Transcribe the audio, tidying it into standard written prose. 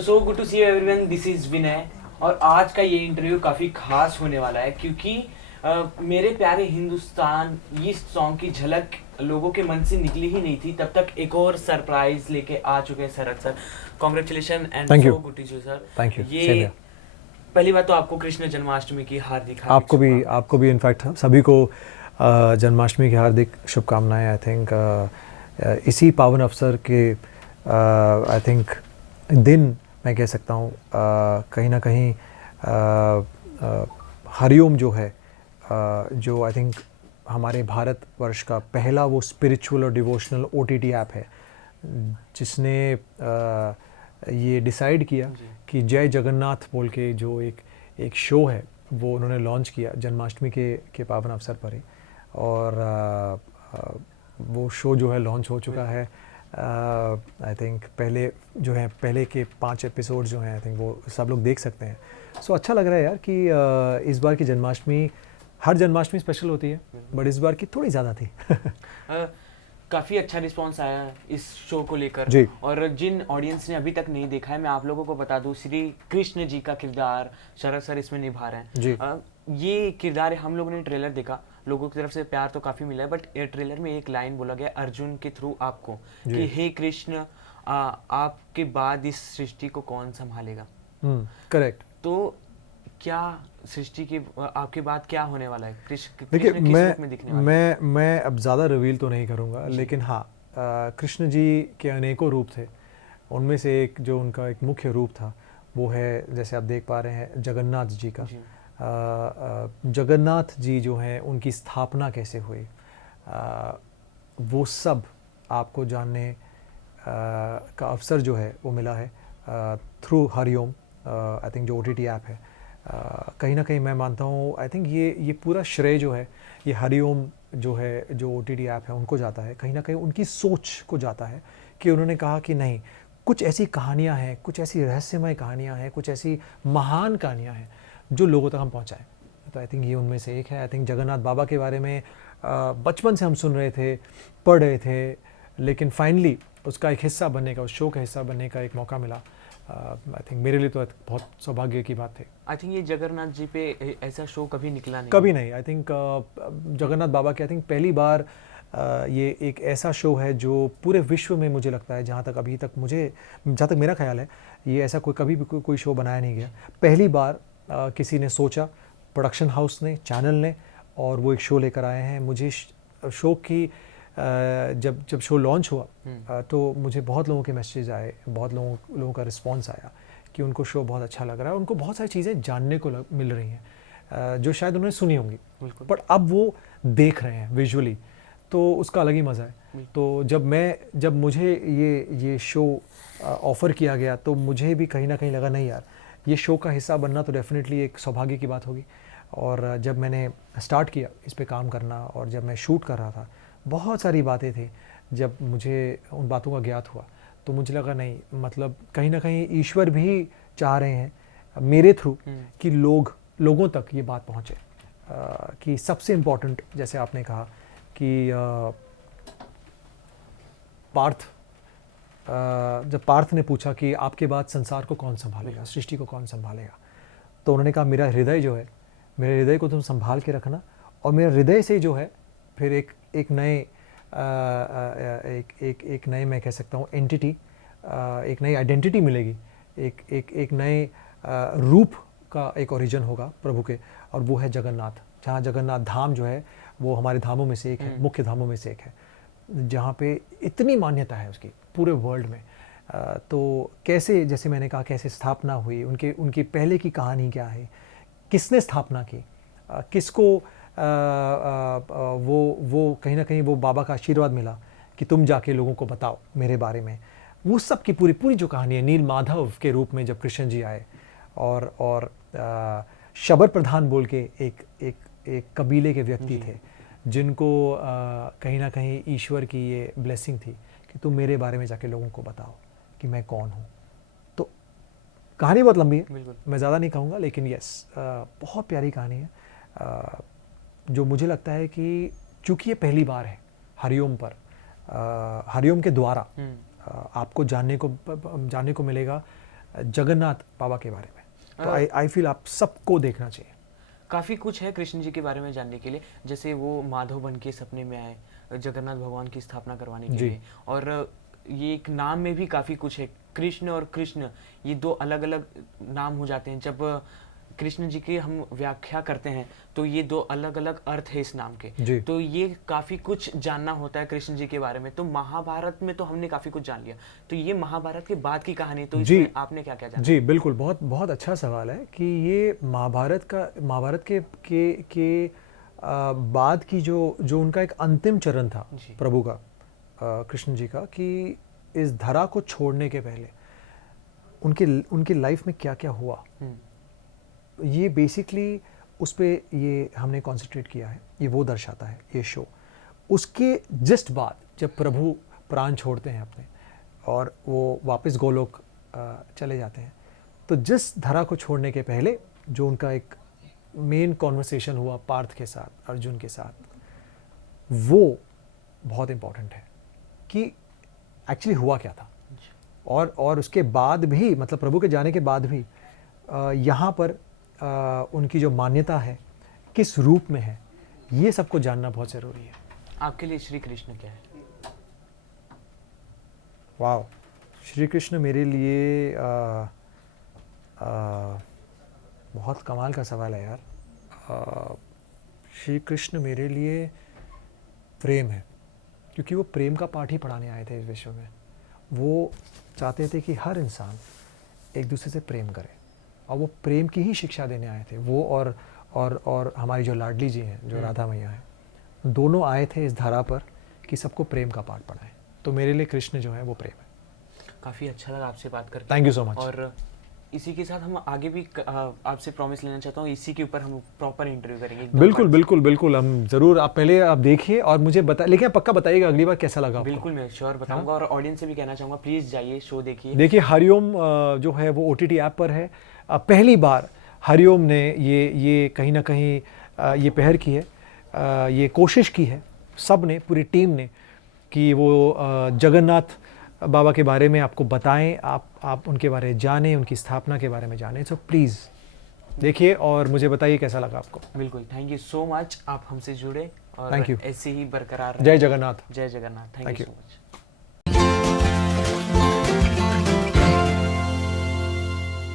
So good to see you everyone, this is Vinay. और आज का ये इंटरव्यू काफ़ी खास होने वाला है क्योंकि मेरे प्यारे हिंदुस्तान इस सॉन्ग की झलक लोगों के मन से निकली ही नहीं थी, तब तक एक और सरप्राइज लेके आ चुके हैं Sharad sir. Congratulation and so good to you sir. Thank you. ये पहली बात तो आपको कृष्ण जन्माष्टमी की हार्दिक हार्दिक आपको भी इनफैक्ट सभी को जन्माष्टमी की हार्दिक शुभकामनाएं। आई थिंक इसी पावन अवसर के आई थिंक दिन मैं कह सकता हूँ कहीं ना कहीं हरिओम जो है जो आई थिंक हमारे भारतवर्ष का पहला वो स्पिरिचुअल और डिवोशनल OTT ऐप है जिसने ये डिसाइड किया कि जय जगन्नाथ बोल के जो एक शो है वो उन्होंने लॉन्च किया जन्माष्टमी के पावन अवसर पर ही। और वो शो जो है लॉन्च हो चुका है। आई थिंक पहले के 5 एपिसोड जो हैं आई थिंक वो सब लोग देख सकते हैं। सो अच्छा लग रहा है यार कि इस बार की जन्माष्टमी, हर जन्माष्टमी स्पेशल होती है बट इस बार की थोड़ी ज़्यादा थी। काफ़ी अच्छा रिस्पांस आया है इस शो को लेकर। और जिन ऑडियंस ने अभी तक नहीं देखा है, मैं आप लोगों को बता दूं, श्री कृष्ण जी का किरदार शरद सर इसमें निभा रहे हैं। ये किरदार हम लोगों ने ट्रेलर देखा, लोगों की तरफ से प्यार तो काफ़ी मिला है, बट ट्रेलर में एक लाइन बोला गया अर्जुन के थ्रू आपको कि हे कृष्ण, आपके बाद इस सृष्टि को कौन संभालेगा। करेक्ट। तो क्या सृष्टि की आपके बाद क्या होने वाला है? देखिए मैं अब ज़्यादा रिवील तो नहीं करूँगा, लेकिन हाँ कृष्ण जी के अनेकों रूप थे। उनमें से एक जो उनका एक मुख्य रूप था वो है, जैसे आप देख पा रहे हैं, जगन्नाथ जी का। जगन्नाथ जी जो हैं उनकी स्थापना कैसे हुई, वो सब आपको जानने का अवसर जो है वो मिला है थ्रू हरिओम। आई थिंक जो OTT ऐप है, कहीं ना कहीं मैं मानता हूँ आई थिंक ये पूरा श्रेय जो है ये हरिओम जो है, जो OTT ऐप है उनको जाता है। कहीं ना कहीं उनकी सोच को जाता है कि उन्होंने कहा कि नहीं, कुछ ऐसी कहानियाँ हैं, कुछ ऐसी रहस्यमय कहानियाँ हैं, कुछ ऐसी महान कहानियाँ हैं जो लोगों तक हम पहुँचाएँ। तो आई थिंक ये उनमें से एक है। आई थिंक जगन्नाथ बाबा के बारे में बचपन से हम सुन रहे थे, पढ़ रहे थे, लेकिन फाइनली उसका एक हिस्सा बनने का, उस शो का हिस्सा बनने का एक मौका मिला। आई थिंक मेरे लिए तो बहुत सौभाग्य की बात थी। आई थिंक ये जगन्नाथ जी पे ऐसा शो कभी निकला नहीं, कभी नहीं। आई थिंक जगन्नाथ बाबा के आई थिंक पहली बार ये एक ऐसा शो है जो पूरे विश्व में, मुझे लगता है, जहाँ तक मेरा ख्याल है, ये ऐसा कभी भी कोई शो बनाया नहीं गया। पहली बार किसी ने सोचा, प्रोडक्शन हाउस ने, चैनल ने, और वो एक शो लेकर आए हैं। मुझे शो की जब शो लॉन्च हुआ तो मुझे बहुत लोगों के मैसेज आए, बहुत लोगों का रिस्पांस आया कि उनको शो बहुत अच्छा लग रहा है, उनको बहुत सारी चीज़ें जानने को मिल रही हैं जो शायद उन्होंने सुनी होंगी, बट अब वो देख रहे हैं विजुअली, तो उसका अलग ही मज़ा है। तो जब मुझे ये शो ऑफ़र किया गया तो मुझे भी कहीं ना कहीं लगा, नहीं यार, ये शो का हिस्सा बनना तो डेफिनेटली एक सौभाग्य की बात होगी। और जब मैंने स्टार्ट किया इस पे काम करना, और जब मैं शूट कर रहा था, बहुत सारी बातें थी। जब मुझे उन बातों का ज्ञात हुआ तो मुझे लगा, नहीं, मतलब कहीं ना कहीं ईश्वर भी चाह रहे हैं मेरे थ्रू कि लोगों तक ये बात पहुँचे। कि सबसे इम्पोर्टेंट, जैसे आपने कहा कि जब पार्थ ने पूछा कि आपके बाद संसार को कौन संभालेगा, सृष्टि को कौन संभालेगा, तो उन्होंने कहा, मेरा हृदय जो है, मेरे हृदय को तुम संभाल के रखना, और मेरे हृदय से जो है फिर एक नए मैं कह सकता हूँ एंटिटी, एक नई आइडेंटिटी मिलेगी, एक नए रूप का एक ओरिजिन होगा प्रभु के, और वो है जगन्नाथ। जहाँ जगन्नाथ धाम जो है वो हमारे धामों में से एक है, मुख्य धामों में से एक है, जहाँ पे इतनी मान्यता है उसकी पूरे वर्ल्ड में। तो कैसे, जैसे मैंने कहा, कैसे स्थापना हुई, उनकी पहले की कहानी क्या है, किसने स्थापना की, किसको वो कहीं ना कहीं वो बाबा का आशीर्वाद मिला कि तुम जाके लोगों को बताओ मेरे बारे में। वो सब की पूरी जो कहानी है, नील माधव के रूप में जब कृष्ण जी आए, और शबर प्रधान बोल के एक कबीले के व्यक्ति थे जिनको कहीं ना कहीं ईश्वर की ये ब्लेसिंग थी कि तुम मेरे बारे में जाके लोगों को बताओ कि मैं कौन हूँ। तो कहानी बहुत लंबी है, मैं ज़्यादा नहीं कहूँगा, लेकिन यस, बहुत प्यारी कहानी है जो मुझे लगता है कि चूँकि ये पहली बार है हरिओम पर, हरिओम के द्वारा आपको जानने को मिलेगा जगन्नाथ बाबा के बारे में। तो आई फील आप सबको देखना चाहिए। काफ़ी कुछ है कृष्ण जी के बारे में जानने के लिए, जैसे वो माधव बन के सपने में आए जगन्नाथ भगवान की स्थापना करवाने के लिए, और ये एक नाम में भी काफ़ी कुछ है। कृष्ण और कृष्ण ये दो अलग अलग नाम हो जाते हैं। जब कृष्ण जी की हम व्याख्या करते हैं तो ये दो अलग अलग अर्थ है इस नाम के। तो ये काफ़ी कुछ जानना होता है कृष्ण जी के बारे में। तो महाभारत में तो हमने काफ़ी कुछ जान लिया, तो ये महाभारत के बाद की कहानी, तो इसमें आपने क्या क्या जाना? जी बिल्कुल, बहुत बहुत अच्छा सवाल है कि ये महाभारत के बाद की जो उनका एक अंतिम चरण था प्रभु का, कृष्ण जी का, कि इस धरा को छोड़ने के पहले उनकी लाइफ में क्या क्या हुआ, ये बेसिकली उस पे ये हमने कॉन्सेंट्रेट किया है। ये वो दर्शाता है ये शो। उसके जस्ट बाद जब प्रभु प्राण छोड़ते हैं अपने और वो वापस गोलोक चले जाते हैं, तो जिस धरा को छोड़ने के पहले जो उनका एक मेन कॉन्वर्सेशन हुआ पार्थ के साथ, अर्जुन के साथ, वो बहुत इम्पॉर्टेंट है कि एक्चुअली हुआ क्या था। और उसके बाद भी, मतलब प्रभु के जाने के बाद भी यहाँ पर उनकी जो मान्यता है किस रूप में है, ये सबको जानना बहुत ज़रूरी है। आपके लिए श्री कृष्ण क्या है? वाह, श्री कृष्ण मेरे लिए बहुत कमाल का सवाल है यार। श्री कृष्ण मेरे लिए प्रेम है, क्योंकि वो प्रेम का पाठ ही पढ़ाने आए थे इस विश्व में। वो चाहते थे कि हर इंसान एक दूसरे से प्रेम करे, और वो प्रेम की ही शिक्षा देने आए थे। वो और हमारी जो लाडली जी हैं, जो राधा मैया हैं, दोनों आए थे इस धारा पर कि सबको प्रेम का पाठ पढ़ाएं। तो मेरे लिए कृष्ण जो है वो प्रेम है। काफ़ी अच्छा लगा आपसे बात करके। Thank you so much. और इसी के साथ हम आगे भी आपसे प्रॉमिस लेना चाहता हूँ, इसी के ऊपर हम प्रॉपर इंटरव्यू करेंगे। बिल्कुल बिल्कुल बिल्कुल, हम ज़रूर, आप पहले आप देखिए और मुझे लेकिन पक्का बताइएगा अगली बार कैसा लगा आपको। बिल्कुल, मैं श्योर बताऊंगा। और ऑडियंस से भी कहना चाहूँगा, प्लीज़ जाइए, शो देखिए हरिओम जो है वो OTT ऐप पर है। पहली बार हरिओम ने ये कहीं ना कहीं ये पहल की है, ये कोशिश की है सब ने, पूरी टीम ने, कि वो जगन्नाथ बाबा के बारे में आपको बताएं, आप उनके बारे में जानें, उनकी स्थापना के बारे में जानें। सो प्लीज़ देखिए और मुझे बताइए कैसा लगा आपको। बिल्कुल, थैंक यू सो मच, आप हमसे जुड़े और थैंक यू, ऐसे ही बरकरार रहे। जय जगन्नाथ। जय Jagannath. Thank you so much.